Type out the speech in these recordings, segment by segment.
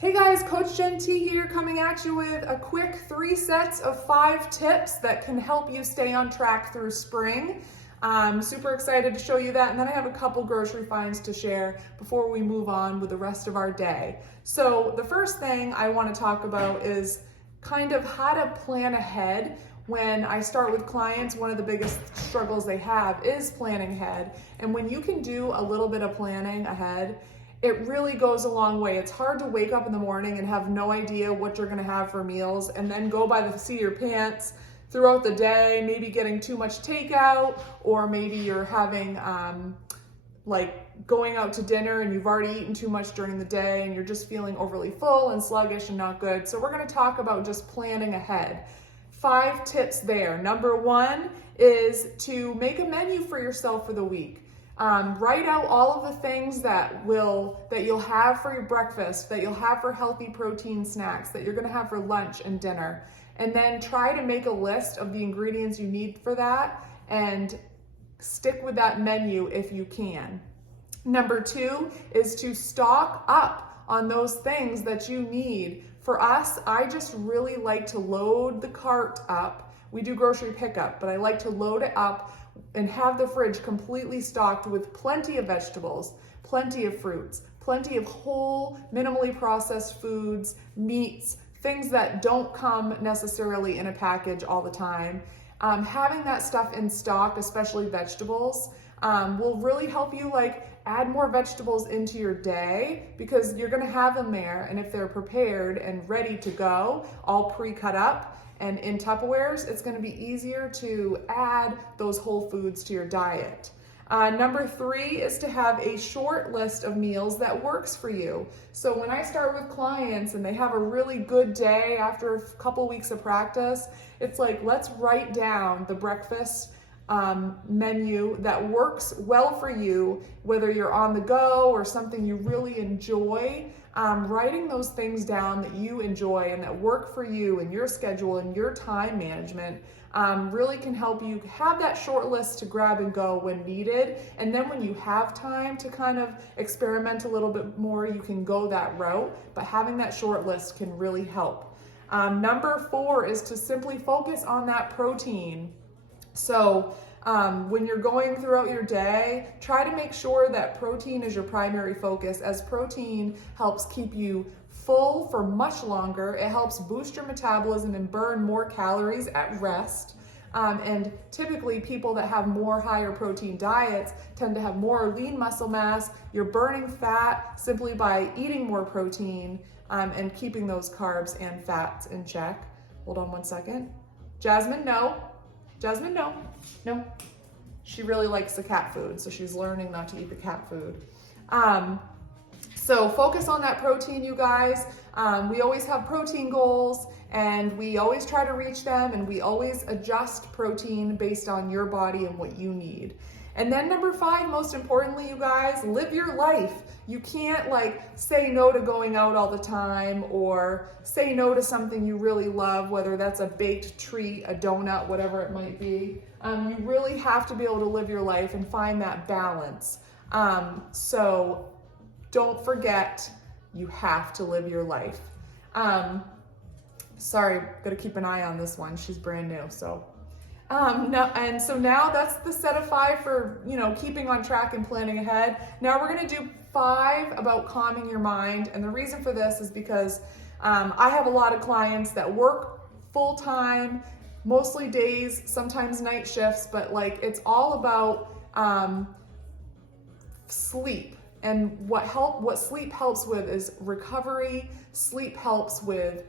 Hey guys, Coach Jen T here, coming at you with a quick 3 sets of 5 tips that can help you stay on track through spring. I'm super excited to show you that, and then I have a couple grocery finds to share before we move on with the rest of our day. So the first thing I want to talk about is kind of how to plan ahead. When I start with clients, one of the biggest struggles they have is planning ahead. And when you can do a little bit of planning ahead, it really goes a long way. It's hard to wake up in the morning and have no idea what you're gonna have for meals and then go by the seat of your pants throughout the day, maybe getting too much takeout, or maybe you're having like going out to dinner and you've already eaten too much during the day and you're just feeling overly full and sluggish and not good. So we're gonna talk about just planning ahead. 5 tips there. Number 1 is to make a menu for yourself for the week. Write out all of the things that you'll have for your breakfast, that you'll have for healthy protein snacks, that you're gonna have for lunch and dinner. And then try to make a list of the ingredients you need for that and stick with that menu if you can. Number 2 is to stock up on those things that you need. For us, I just really like to load the cart up. We do grocery pickup, but I like to load it up and have the fridge completely stocked with plenty of vegetables, plenty of fruits, plenty of whole, minimally processed foods, meats, things that don't come necessarily in a package all the time. Having that stuff in stock, especially vegetables, will really help you add more vegetables into your day because you're gonna have them there, and if they're prepared and ready to go, all pre-cut up, and in Tupperwares, it's gonna be easier to add those whole foods to your diet. Number 3 is to have a short list of meals that works for you. So when I start with clients and they have a really good day after a couple weeks of practice, it's like, let's write down the breakfast menu that works well for you, whether you're on the go or something you really enjoy. Writing those things down that you enjoy and that work for you and your schedule and your time management really can help you have that short list to grab and go when needed. And then when you have time to kind of experiment a little bit more, you can go that route, but having that short list can really help. Number 4 is to simply focus on that protein. So when you're going throughout your day, try to make sure that protein is your primary focus, as protein helps keep you full for much longer. It helps boost your metabolism and burn more calories at rest. And typically people that have more higher protein diets tend to have more lean muscle mass. You're burning fat simply by eating more protein and keeping those carbs and fats in check. Hold on one second. Jasmine, no. Jasmine, no. No. She really likes the cat food, so she's learning not to eat the cat food. So focus on that protein, you guys. We always have protein goals, and we always try to reach them, and we always adjust protein based on your body and what you need. And then number 5, most importantly, you guys, live your life. You can't say no to going out all the time or say no to something you really love, whether that's a baked treat, a donut, whatever it might be. You really have to be able to live your life and find that balance. So don't forget, you have to live your life. Sorry, gotta keep an eye on this one. She's brand new, so. Now that's the set of 5 for, keeping on track and planning ahead. Now we're gonna do 5 about calming your mind. And the reason for this is because I have a lot of clients that work full-time, mostly days, sometimes night shifts, but it's all about sleep. And what sleep helps with is recovery. Sleep helps with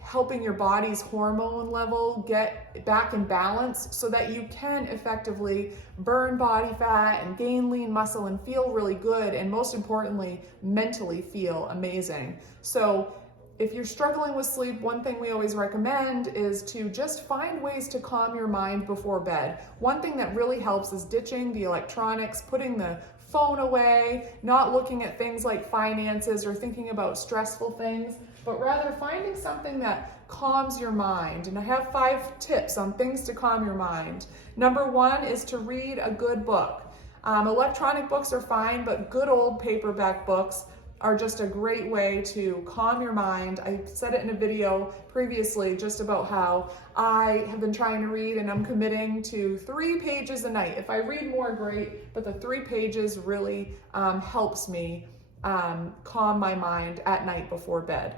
helping your body's hormone level get back in balance so that you can effectively burn body fat and gain lean muscle and feel really good, and most importantly, mentally feel amazing. So if you're struggling with sleep, one thing we always recommend is to just find ways to calm your mind before bed. One thing that really helps is ditching the electronics, putting the phone away, not looking at things like finances or thinking about stressful things, but rather finding something that calms your mind. And I have 5 tips on things to calm your mind. Number 1 is to read a good book. Electronic books are fine, but good old paperback books are just a great way to calm your mind. I said it in a video previously just about how I have been trying to read, and I'm committing to 3 pages a night. If I read more, great, but the 3 pages really helps me calm my mind at night before bed.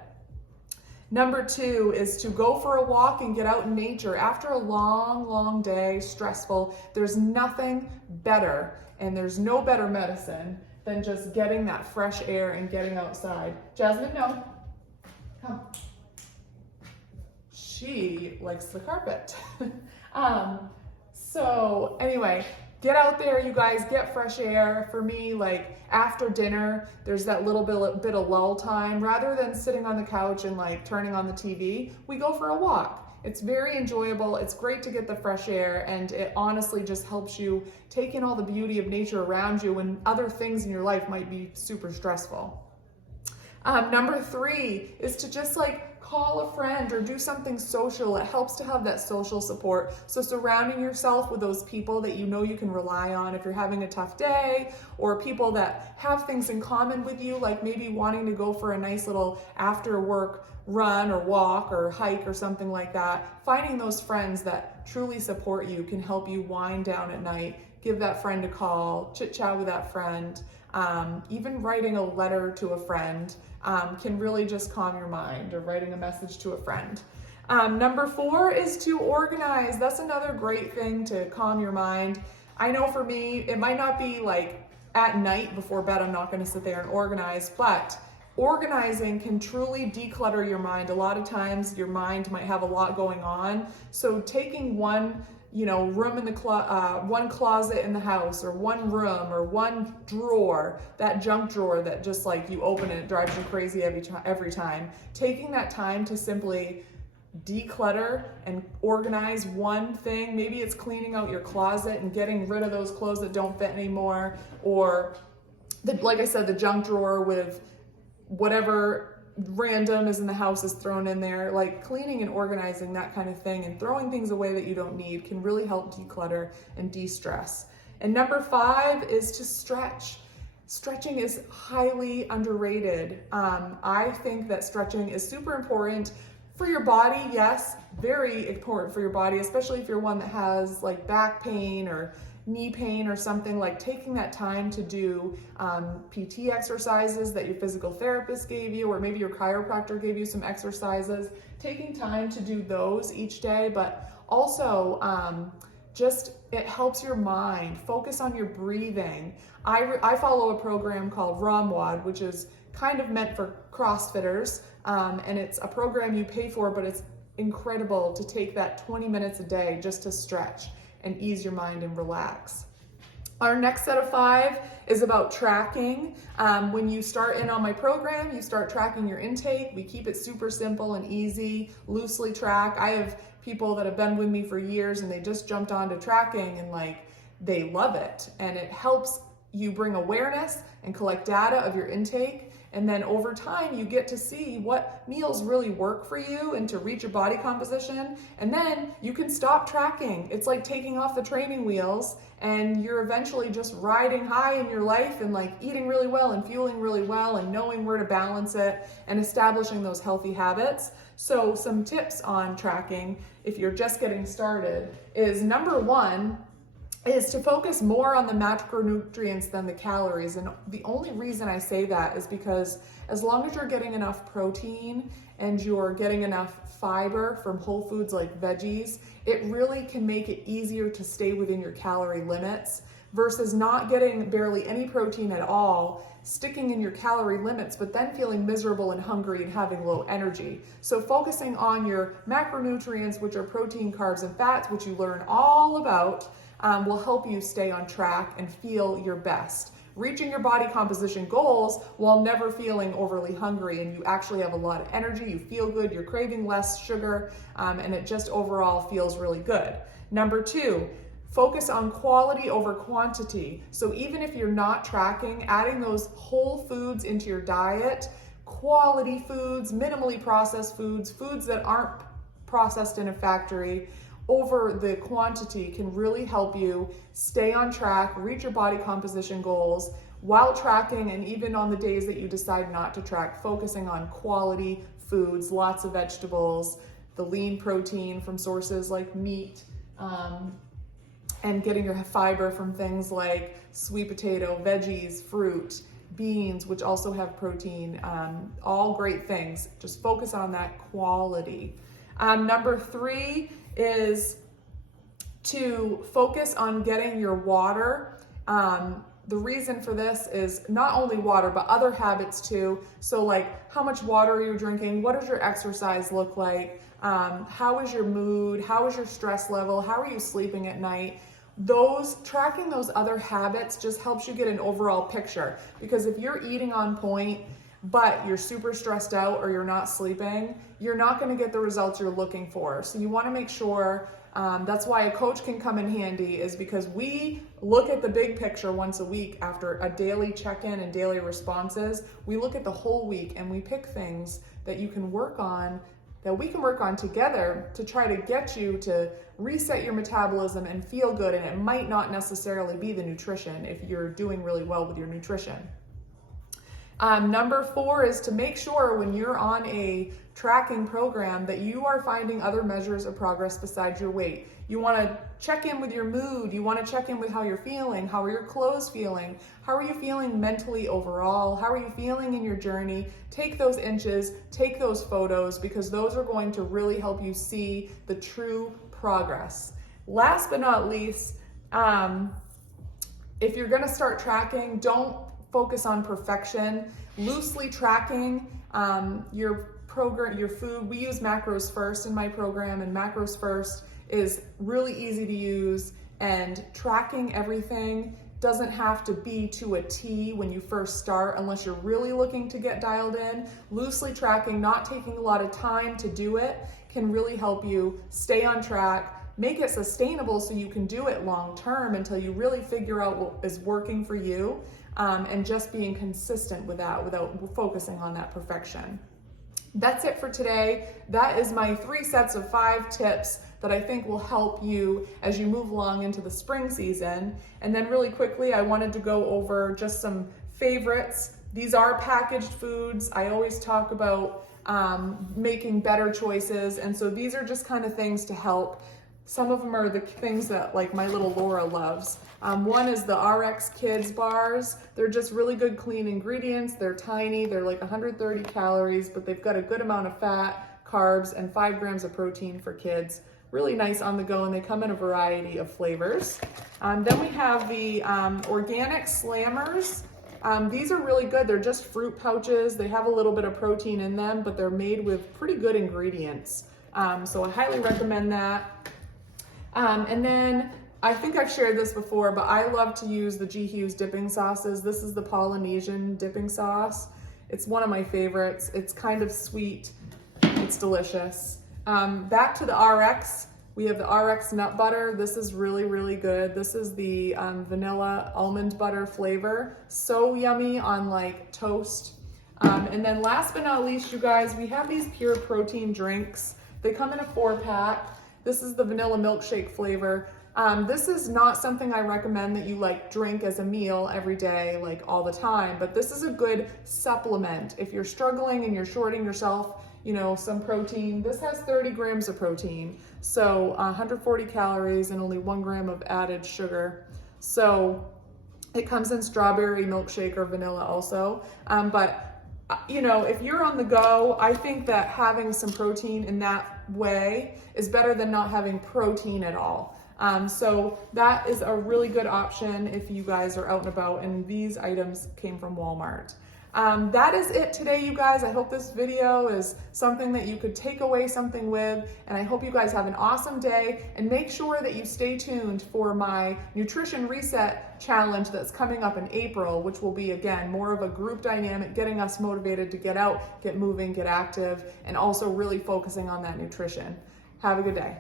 Number 2 is to go for a walk and get out in nature. After a long day, stressful, there's nothing better, and there's no better medicine than just getting that fresh air and getting outside. Jasmine, no. Come. She likes the carpet. So anyway, get out there, you guys, get fresh air. For me, like after dinner, there's that little bit of lull time. Rather than sitting on the couch and like turning on the TV, we go for a walk. It's very enjoyable. It's great to get the fresh air, and it honestly just helps you take in all the beauty of nature around you when other things in your life might be super stressful. Number 3 is to just like call a friend or do something social. It helps to have that social support. So surrounding yourself with those people that you know you can rely on if you're having a tough day, or people that have things in common with you, like maybe wanting to go for a nice little after work run or walk or hike or something like that. Finding those friends that truly support you can help you wind down at night. Give that friend a call, chit chat with that friend. Even writing a letter to a friend can really just calm your mind, or writing a message to a friend. Number 4 is to organize. That's another great thing to calm your mind. I know for me, it might not be like at night before bed, I'm not going to sit there and organize, but organizing can truly declutter your mind. A lot of times your mind might have a lot going on. So taking one room in the one closet in the house, or one room, or one drawer, that junk drawer that just like you open it drives you crazy every time. Taking that time to simply declutter and organize one thing. Maybe it's cleaning out your closet and getting rid of those clothes that don't fit anymore, or like I said, the junk drawer with whatever random is in the house is thrown in there. Like cleaning and organizing, that kind of thing, and throwing things away that you don't need can really help declutter and de-stress. And number 5 is to stretch. Stretching is highly underrated. I think that stretching is super important for your body. Yes, very important for your body, especially if you're one that has like back pain or knee pain or something. Like taking that time to do PT exercises that your physical therapist gave you, or maybe your chiropractor gave you some exercises, taking time to do those each day. But also just it helps your mind focus on your breathing. I follow a program called ROMWAD, which is kind of meant for CrossFitters, and it's a program you pay for, but it's incredible to take that 20 minutes a day just to stretch and ease your mind and relax. Our next set of 5 is about tracking. When you start in on my program, you start tracking your intake. We keep it super simple and easy, loosely track. I have people that have been with me for years, and they just jumped onto tracking, and like they love it. And it helps you bring awareness and collect data of your intake. And then over time, you get to see what meals really work for you and to reach your body composition. And then you can stop tracking. It's like taking off the training wheels, and you're eventually just riding high in your life and like eating really well and fueling really well and knowing where to balance it and establishing those healthy habits. So some tips on tracking, if you're just getting started, is number 1, is to focus more on the macronutrients than the calories. And the only reason I say that is because as long as you're getting enough protein and you're getting enough fiber from whole foods like veggies, it really can make it easier to stay within your calorie limits versus not getting barely any protein at all, sticking in your calorie limits, but then feeling miserable and hungry and having low energy. So focusing on your macronutrients, which are protein, carbs, and fats, which you learn all about, will help you stay on track and feel your best. Reaching your body composition goals while never feeling overly hungry, and you actually have a lot of energy, you feel good, you're craving less sugar, and it just overall feels really good. Number 2, focus on quality over quantity. So even if you're not tracking, adding those whole foods into your diet, quality foods, minimally processed foods, foods that aren't processed in a factory, over the quantity can really help you stay on track, reach your body composition goals while tracking, and even on the days that you decide not to track, focusing on quality foods, lots of vegetables, the lean protein from sources like meat, and getting your fiber from things like sweet potato, veggies, fruit, beans, which also have protein, all great things. Just focus on that quality. Number 3 is to focus on getting your water. The reason for this is not only water, but other habits too. So like, how much water are you drinking? What does your exercise look like? How is your mood? How is your stress level? How are you sleeping at night? Tracking those other habits just helps you get an overall picture. Because if you're eating on point, but you're super stressed out or you're not sleeping, you're not going to get the results you're looking for. So you want to make sure, that's why a coach can come in handy, is because we look at the big picture once a week after a daily check-in and daily responses. We look at the whole week and we pick things that you can work on, that we can work on together to try to get you to reset your metabolism and feel good. And it might not necessarily be the nutrition if you're doing really well with your nutrition. Number 4 is to make sure when you're on a tracking program that you are finding other measures of progress besides your weight. You want to check in with your mood. You want to check in with how you're feeling. How are your clothes feeling? How are you feeling mentally overall? How are you feeling in your journey? Take those inches, take those photos, because those are going to really help you see the true progress. Last but not least, if you're going to start tracking, don't focus on perfection. Loosely tracking your program, your food. We use Macros First in my program, and Macros First is really easy to use, and tracking everything doesn't have to be to a T when you first start unless you're really looking to get dialed in. Loosely tracking, not taking a lot of time to do it, can really help you stay on track, make it sustainable so you can do it long term until you really figure out what is working for you, and just being consistent with that without focusing on that perfection. That's it for today. That is my 3 sets of 5 tips that I think will help you as you move along into the spring season. And then really quickly, I wanted to go over just some favorites. These are packaged foods. I always talk about making better choices. And so these are just kind of things to help. Some of them are the things that like my little Laura loves. One is the RX Kids bars. They're just really good, clean ingredients. They're tiny. They're like 130 calories, but they've got a good amount of fat, carbs, and 5 grams of protein for kids. Really nice on the go, and they come in a variety of flavors. Then we have the organic slammers. These are really good. They're just fruit pouches. They have a little bit of protein in them, but they're made with pretty good ingredients. So I highly recommend that. And then I think I've shared this before, but I love to use the G. Hughes dipping sauces. This is the Polynesian dipping sauce. It's one of my favorites. It's kind of sweet. It's delicious. Back to the RX, we have the RX nut butter. This is really, really good. This is the vanilla almond butter flavor. So yummy on like toast. And then last but not least, you guys, we have these pure protein drinks. They come in a 4-pack. This is the vanilla milkshake flavor. This is not something I recommend that you like drink as a meal every day, like all the time, but this is a good supplement. If you're struggling and you're shorting yourself, you know, some protein, this has 30 grams of protein. So 140 calories and only 1 gram of added sugar. So it comes in strawberry milkshake or vanilla also. But you know, if you're on the go, I think that having some protein in that way is better than not having protein at all. So that is a really good option if you guys are out and about, and these items came from Walmart. That is it today, you guys. I hope this video is something that you could take away something with, and I hope you guys have an awesome day, and make sure that you stay tuned for my nutrition reset challenge that's coming up in April, which will be, again, more of a group dynamic, getting us motivated to get out, get moving, get active, and also really focusing on that nutrition. Have a good day.